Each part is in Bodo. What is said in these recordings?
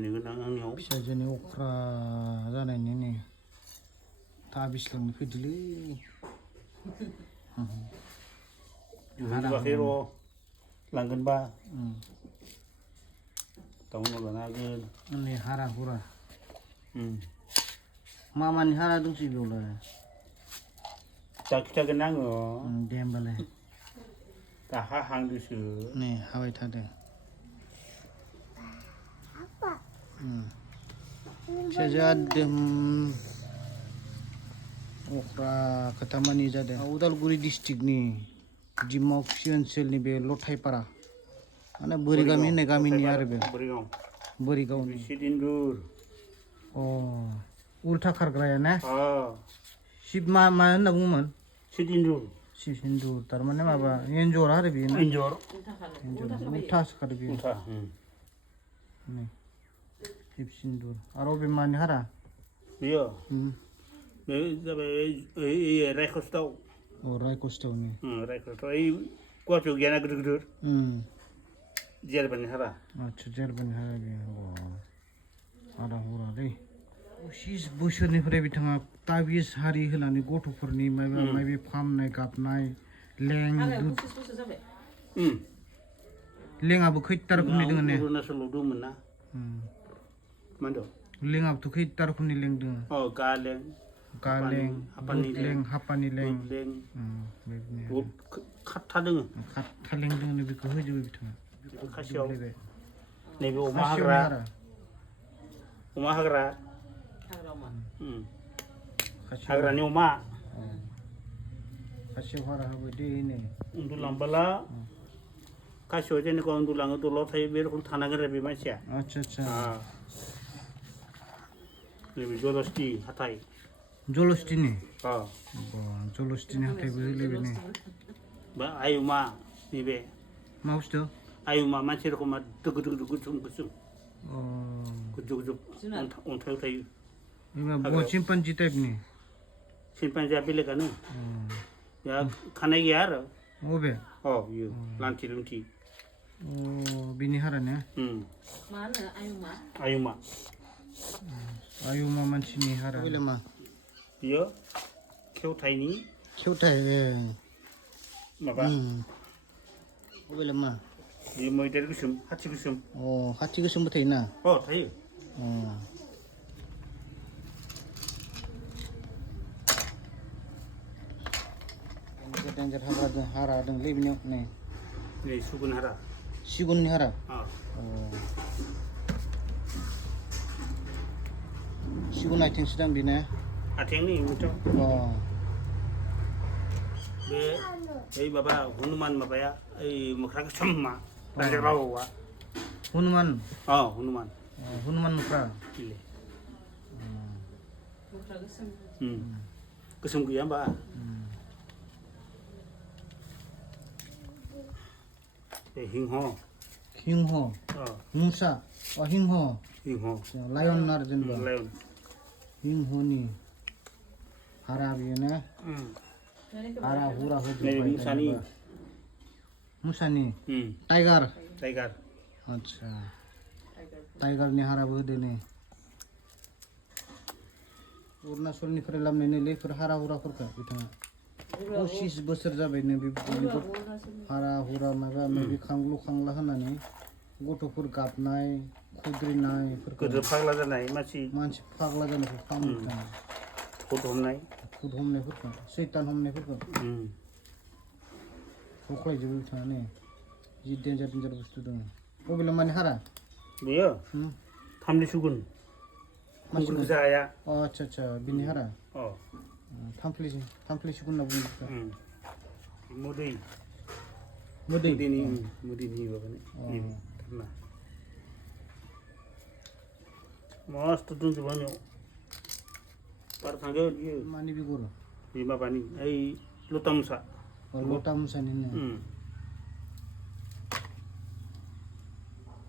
फिसाजोनि अख्रा जानायनि नै थाबिसलांनो फैदोलै हाराखै र' लांगोनबा दाउनाव लाना हागोन नै हारा हुरा मामानि हारा दंसै बेयावलाय दा खिथागोन आङो दे होमबालाय दा हाहांदोसो नै हाबाय थादों फिसाजोआ एकदम अख्रा खोथामानि जादों उदालगुरि डिस्ट्रिक्टनि डिमाकुसि ओनसोलनि बे लथाइपारा माने बोरिगामि होननाय गामिनि आरो बे बोरिगावनि सिदिनदुर अ उल्था खारग्राया ना शिब मा होनना बुङोमोन सिदिनदुर थारमाने माबा एन्जर आरो बेयो एन्जर उल्थासो खारो बेयो नै सिबसिन्दुर आरो बबे मानि हारा बेयो बे जाबाय रायखसदाव अ रायखसदावनि रायखसदाव ओइ गुवाहाटियाव गैयाना गिदिर गिदिर जेरबानि हारा आच्छा जेरबानि हारा बेयो हारा हुरा दै 25 बोसोरनिफ्राय बिथाङा ताबिज हारि होनानै गथ'फोरनि माबा माबि फाहामनाय गाबनाय लें लेङाबो खैथा रोखोमनि दङ ने अरुणाचलाव दंमोन ना मा होनदों लेङाबोथ' खैथा रोखोमनि लें दङ गालें लें हापानि लें खातथा दोङो खातथा लें दङ बेखौ होजोबो बिथाङा खासियाव नैबे अमा हाग्रा हाग्रानि अमा खासियाव हारा होबाय दै नै उन्दुलांबोला खासियाव जेनेका उन्दुलाङो दलर थायो बे रखम थानांगोन आरो बे मानसिया आच्छा नैबे जलस्थि हाथाय जलस्थिनि जलस्थिनि हाथायबो होलायबाय नै बा आयुमा नैबे मा बुस्थु आयुमा मानसि रखमा दोगो दोगो गोसोम गोजौ गोजौ अन्थायाव थायो चिम्पान्जि टाइपनि चिम्पान्जिया बेलेगानो बेहा खानाय गैया आरो अबे बियो लान्थि लुन्थि बिनि हारानो मा होनो आयुमा आयुमा मानसिनि हारा मा बियो खेवथायनि माबा अबेलाय मा बेयो मैदेर गोसोम हाथि गोसोम हाथि गोसोमबो थायोना थायो डेन्जार हारा दंलै बेनियाव नै सिगुन हारा सिगुननि हारा सिगुन आथिंसो दां बेना आथिंनि बे माबा हनुमान माबाया ओइ मोख्रा गोसोम मा राजा रावआ हनुमान हनुमान मोख्रा गोसोम गैया होमबा हिंह मुसा हिंह लायन आरो जेनेबा हिंहनि हारा बेयो ना हारा हुरा होजोबबाय मुसानि टाइगार आच्छा टाइगारनि हाराबो होदो नै अरुणाचलनिफ्राय लाबोनाय नैफोर हारा हुराफोरखौ बिथाङा 25 बोसोर जाबायनो बे हारा हुरा माबा माबि खांलु खांला होनानै गथ'फोर गाबनाय खुद्रिनायफोरखौ फाग्ला जानाय मानसि फाग्ला जानायखौ फाहामनो खुद हमनायफोरखौ सैतान हमनायफोरखौ सख्लायजोबो बिथाङा नै जि डेन्जार बुस्थु दङ बबेला मानि हारा बेयो थामलि सुगुन जाया आच्छा बिनि हारा थामफ्लि सुगुन होनना बुङो मोदैनि माबानाय मस्त दंजोबो आंनियाव बार थांगोन बियो मानि बिगुर बे माबानि ओइ लता मुसानि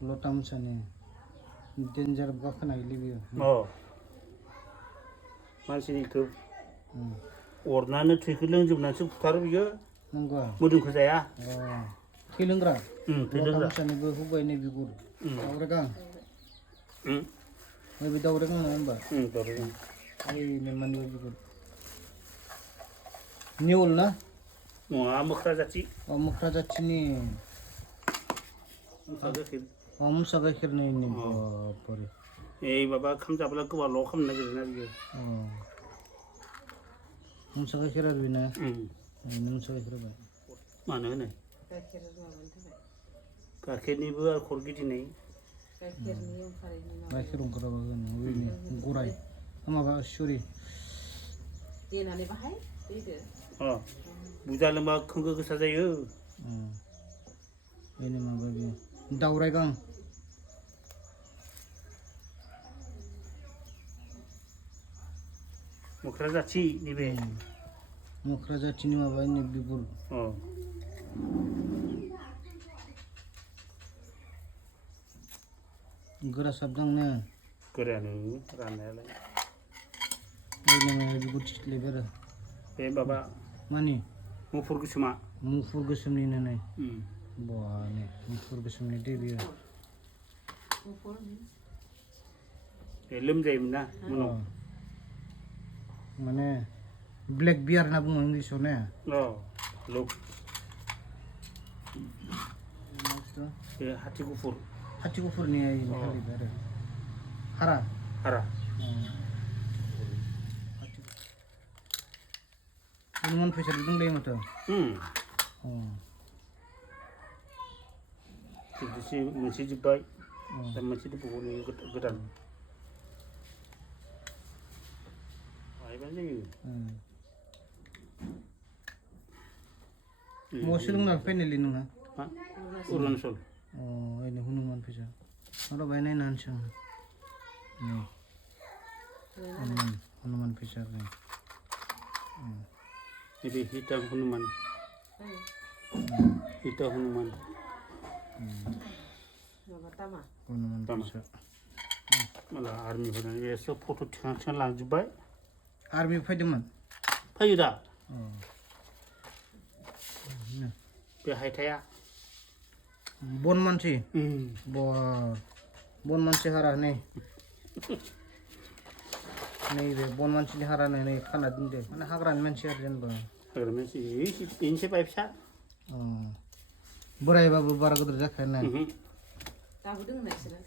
लता मुसानि डेन्जार गाखोनायलै बियो मानसिनि अरनानै थैखौ लोंजोबनानैसो बुथारो बियो नंगौ मोदोमखौ जाया थै लोंग्रा मुसानिबो हुबाय नै बिगुर बे दावराय गां नङा होमबा दावराय गां ओइ नेमानि बिगुर निवल ना नङा मोख्रा जाथि मोख्रा जाथिनि मुसा गाइखेरनि बापरे ए माबा ओंखाम जाब्ला गोबाल' खालामनो नागिरोना बियो मुसा गाइखेर आरो बेना मुसा गाइखेर होबाय मानो होनो गाइखेरनिबो आरो खर गिदिंनाय गाइखेर ओंखाराबा गराय माबा सरि देनानै बाहाय दैदो बुजा लोंबा खोंगो गोसा जायो बेनो माबा बेयो दावराय गां मोख्रा जाथि नैबे मोख्रा जाथिनि माबा बिगुर गोरा साबदांनो गोरायानो राननायालाय बिगुर थिखलायबाय आरो बे माबा मानि मुफुर गोसोमा मुफुर गोसोमनिनो नै बहानो मुफुर गोसोमनि दै बेयो बे लोमजायोमोन ना उनाव माने ब्लेक बियार होनना बुङो इंलिसाव ने बे हाथि गुफुरनि आरो हारा हनुमान फैसा दंलायो माथो मोनसे जोब्बाय दा मोनसे दंबावो गोदान बाहायबानो जायो मौसो दंना फाइनालि नोंहा अरुणाचल ओरैनो हनुमान फैसा र' बाहाय नायना होनसै आं हनुमान फैसा नैबे हिता हनुमान हनुमान फैसा माला आर्मिफोरनि बे सब फट' थिखांना लांजोब्बाय आर्मि फैदोंमोन फैयो दा बे हायथाया बन मानसि बन मानसि हारा नै नैबे बन मानसिनि हारा नै खाना दोनदो माने हाग्रानि मानसि आरो जेनेबा हाग्रानि मानसि बेनोसै बाय फिसा बोरायबाबो बारा गिदिर जाखाया ना दाबो दङ ना बिसोरो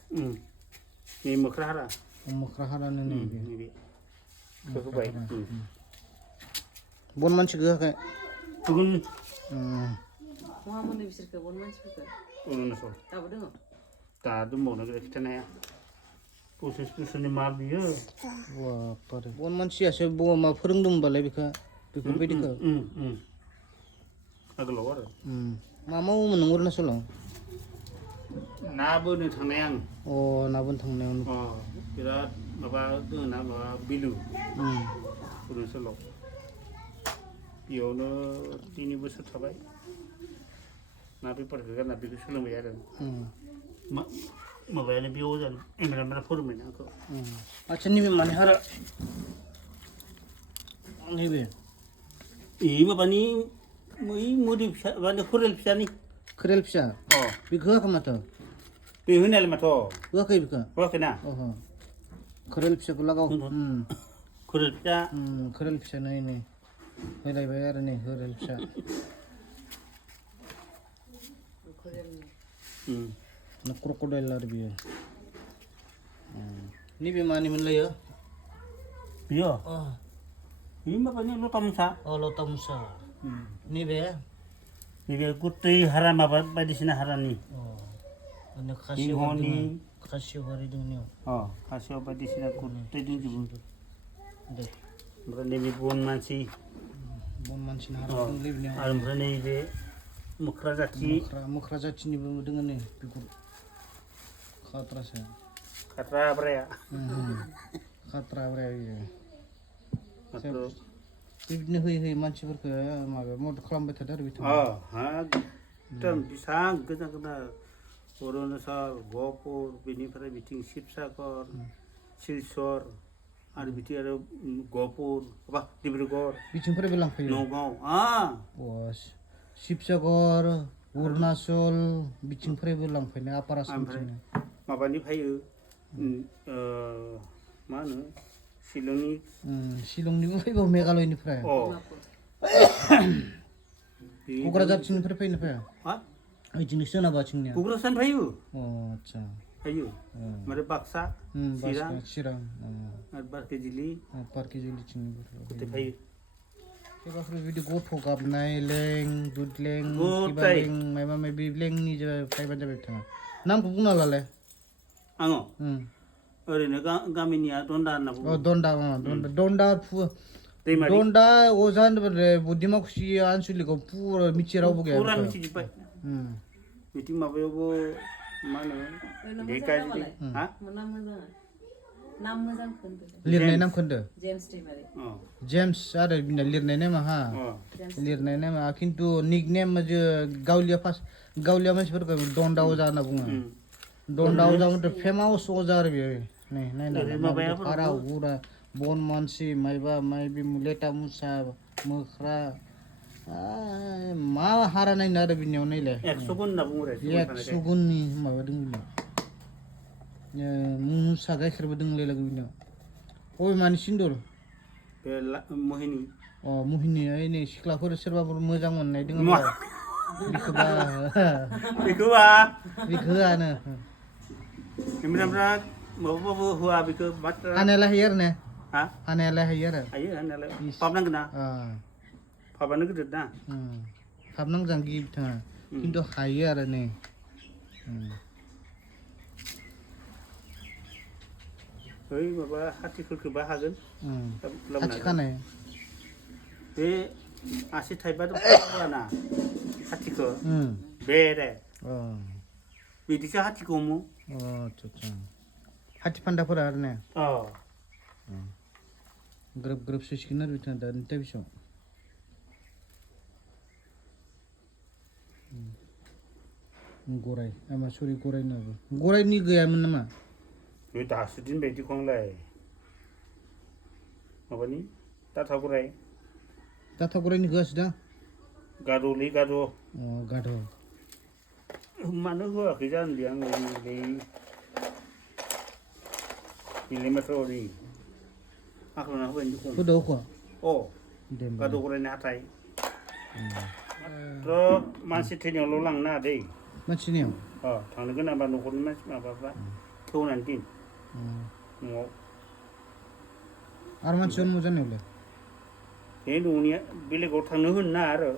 बे मोख्रा हारानो नैबे होबाय बन मानसिखौ होआखै बहा मोनो बिसोरखौ बन मानसिफोरखौ अरुणाचल दाबो दङ दा दंबावनो खिथानो हाया पसिस बोसोरनि माल बियो बापरे बन मानसियासो मा फोरोंदोंबालाय बेफोरबायदिखौ आगोलाव आरो मा मावोमोन नों अरुणाचलाव ना बोनो थांनाय आं ना बोनो थांनायाव बिराद माबा दङ ना माबा बिलो अरुणाचलाव बेयावनो 3 बोसोर थाबाय ना बेफारखौ गारना बेखौ सोलोंबाय आरो माबायानो बेयाव जानो एमरामरा फोरोंबाय ना आंखौ आच्छा नैबे माने हारा नैबे माबानि मोदै फिसा माने खोरेल फिसानि खोरेल फिसा बेखौ होआखै माथो बे होनायालाय माथो होआखै बेखौ होआखैना खोरेल फिसाखौ लागाव खोरेल फिसा खोरेल फिसा नै होलायबाय आरो नै खोरेल फिसा क्रकडाइल आरो बियो नैबे मानिमोनलायो बियो बे माबानि लता मुसा लता मुसा नैबे गुतै हारा माबा बायदिसिना हारानि खासियारि दङ खासियाव बायदिसिना गुतै दंजोबो ओमफ्राय नैबे बन मानसिनि हारा दंलै आरो ओमफ्राय नैबे मोख्रा जाथिनिबो दङ नै बिगुर खाथ्रा ब्राया बिदिनो होयै मानसिफोरखौ माबा मदद खालामबाय थादों आरो बिथाङा एकदम बेसां गोजान अरुणाचल गहपुर बेनिफ्राय बिथिं शिबसागर सिलचर आरो बिथिं आरो गहपुर डिब्रुगड़ बिथिंनिफ्रायबो लांफैयो नगाव शिबसागर अरुणाचल बिथिंनिफ्रायबो लांफैनाय आपार आसाम माबानि फैयो मा होनो शिलंनि शिलंनिबो फैबाव मेघालयनिफ्राय अ क'क्राझारथिंनिफ्राय फैनो फैया हा ओइथिंनि सोनाबाथिंनिया क'क्राझार फैयो अ आदसा फैयो ओमफ्राय बाक्सा चिरां चिरां आरो बारखेजिलि पार्किजुलिथिंनिबो गथे फैयो सोरबाफोर बिदि गथ' गाबनाय लें दुधलें गथाय। किबा लें माबा माबि लेंनि फैबानो जाबाय बिथाङा नामखौ बुंना लालाय आङो ओरैनो गामिनिया दन्दा होनना अ बुङो दन्दा दन्दा दैमारि दन्दा अजा होनबाथाय बुद्धिमाकुसि आनसलिकआव पुरा मिथिया रावबो गैया पुरा मिथिजोब्बाय बिथिं माबायावबो मा होनो ढेकाजिलि हा नाम मोजां खोन्दो लिरनाय नामखौ होनदो जेम्स दैमारि जेम्स आरो बिना लिरनाय नेमा हा लिरनाय नेमा खिन्थु निक नेम गावलिया मानसिफोरखौ दन्दा अजा होनना बुङो दन्दा अजा मथे फेमास अजा आरो बेयो नै नायनानै हारा हुरा बन मानसि माइबा माइबि लेटा मुसा मोख्रा मा हारा नायनो आरो बिनियाव नायलाय 100 गुन होनना बुङो 100 गुननि माबा दङ मुसा गाइखेरबो दंलायलागो बिनियाव अबे मानि सिन्दुर बे महिनी अ महिनी ओइ नै सिख्लाफोर सोरबाफोर मोजां मोननाय दङबा बेखौबा बेखौ होआनो ओमफ्राय माबाबाबो होआ बेखौ मात्र हानायालाय हायो आरो ने हा हानायालाय हायो आरो हायो हानायालाय फाबनांगोन ना फाबानो गिदिर ना फाबनांजां गि बिथाङा खिन्थु हायो आरो नै ओइ माबा हाथिफोरखौबा हागोन हाथि खानाय बे आसि थाइबा ना हाथिखौ बेरे बिदिसो हाथिखौ हमो आदसा हाथि फान्दाफोरा आरो ने ग्रोब ग्रोब सैसिगोन आरो बिथाङा दा निता बिसआव गराय आमा सरि गराय नाबो गरायनि गैयामोन नामा बे दासो दिन बायदिखौ आंलाय माबानि दाथा गराय दाथा गरायनि होआसै दा गाद'लै गाद' गाद' मानो होआखै जानोदि आङो बै मिलिमेट्र'नि आख्लाना होबाय दिखौ होदो अ गाद' गरायनि हाथाय मात्र मानसि थैनायावल' लांनो नाङा दै मानसिनियाव थांनो गोनांबा न'खरनि मानसि माबाफ्रा थौनानै दिन न'आव आरो मानसि जन्म जानायावलाय बे न'निया बेलेगाव थांनो होनो नाङा आरो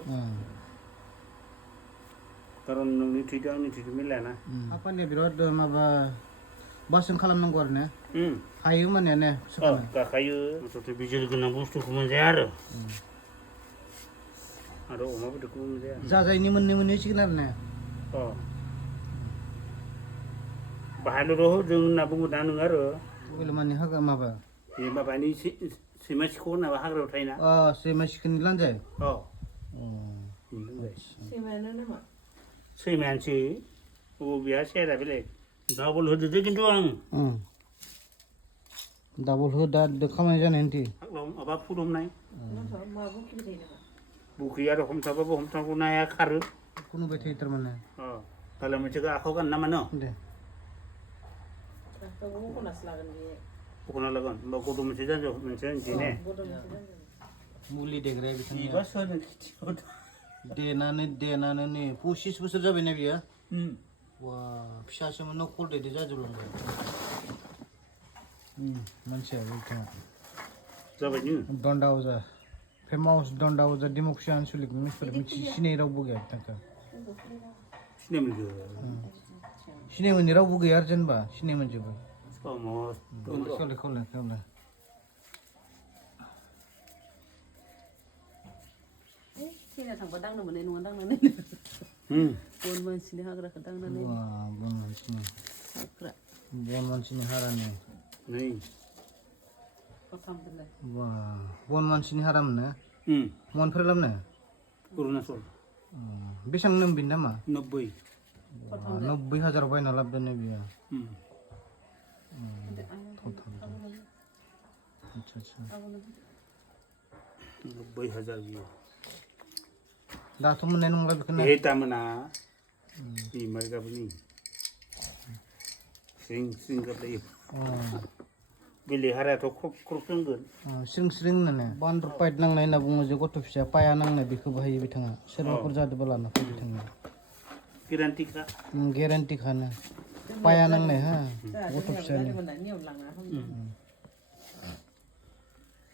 खारन नोंनि थैदो आंनि थैदो मिलायाना आफानिया बिराद माबा बासन खालामनांगौ आरो ने हायो माने ने गाखायो मथथे बिजिल गोनां बुस्थुखौ मोनजाया आरो अमा बेदरखौबो मोनजाया जाजायनि मोननैसिगोन आरो ने बाहायल' जों होनना बुङो दा नों आरो माने हाग्रा माबा बे माबानि सैमा सिखाव होनना हाग्रायाव थायोना सैमा सिखोननि लानजाय सैमायानो नामा सैमायानोसै बबेया सेरा बेलेग डाबल होदो दे खिन्थु आं डाबल हो दा खामानि जानायनि माबा फुदुंनाय बुखैया आरो हमथाबाबो हमथानो हाया खारो खुनुबाय थायो थारमाने दालाय मोनसेखौ आखायाव गान ना मानो दे बख'ना लागोन होमबा गद' मोनसे जानजौ मोनसे होनसै ने मुलि देग्राया बिबा सोरनो खिथिखौ देनानै नै 25 बोसोर जाबायना बियो वा फिसासोमोन खल दैदो जाजोबलांबाय मानसिया बिथाङा जाबाय दन्दा अजा फेमास दन्दा अजा डिमाकुसि आनसलिक मानसिफोर सिनाय रावबो गैया बिथांखौ सिनाय मोनै रावबो गैया आरो जेनेबा सिनाय मोनजोबो खावलाय थैना थांबा दांनो मोननाय नङा दांनानै बन मानसिनि हाग्राखौ दांनानै बन मानसिनि हारानि नै बन मानसिनि हारामोन ना मनफोर लाबोनो अरुणाचल बेसेबां नों बिनि दामा 90,000 बायना लाबोदों नै बियो आच्छा 90,000 बियो दाथ' मोननाय नंला बेखौ दामोना बिमार गाबनि सिं गाबलायो बिलि हारायाथ' ख्रुब ख्रुब रोंगोन स्रिं स्रिं होननानै बान्द्र पाइट नांनाय होनना बुङो जे गथ' फिसाया पाया नांनाय बेखौ बाहायो बिथाङा सोरबाफोर जादोंबा लाना फै बिथाङा गेरान्टिखा गेरेन्टि खानो पाया नांनाय हा गथ' फिसानि नियम लांना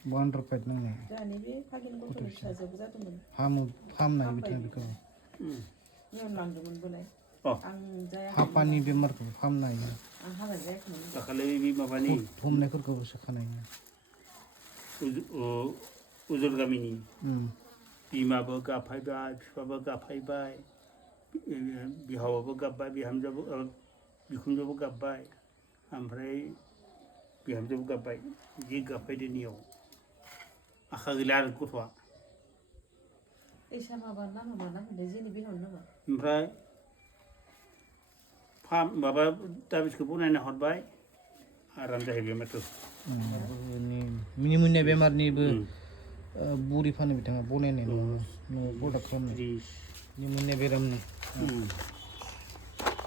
बान्द्र पाइट नांनाय जोंहानि बे फागिन गथ'नि फिसाजोबो जादोंमोन हामनाय बिथाङा बेखौ नियम लांदोंमोन बोलाय आं जाया हापानि बेमारखौ फाहामनो हायो आं हाबा जायाखैमोन दाखालि बे माबानि हमनायफोरखौबो सोखानो हायो उजल गामिनि बिमाबो गाबफायबाय बिफाबो गाबफायबाय बिहावाबो गाबबाय बिखुनजोबो गाबबाय ओमफ्राय बिहामजोबो गाबबाय जि गाबफायदोनियाव आखा गैला आरो गथ'आ एसा माबा नामा मा नाममोनलाय जेनि बिहाव नामा ओमफ्राय माबा दाबिसखौ बनायना हरबाय आराम जाहैबाय माथो निम'निया बेमारनिबो बुरि फानो बिथाङा बनायनाय न'आव प्रडाक्ट खालामनाय निम'निया बेरामनि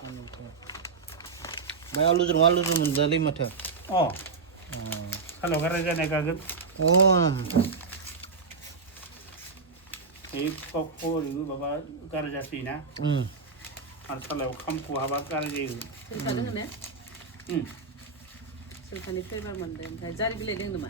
ओमफ्राय आलुजों मोनजालै माथो सालाव गाराय जानाय गागोन माबा गाराय जासोयोना आरो सालायाव खामखु हाबा गाराय जायो सोरखादों ने सोरखानि फैबा मोनदों ओमफ्राय जारि बिलाइ दं नामा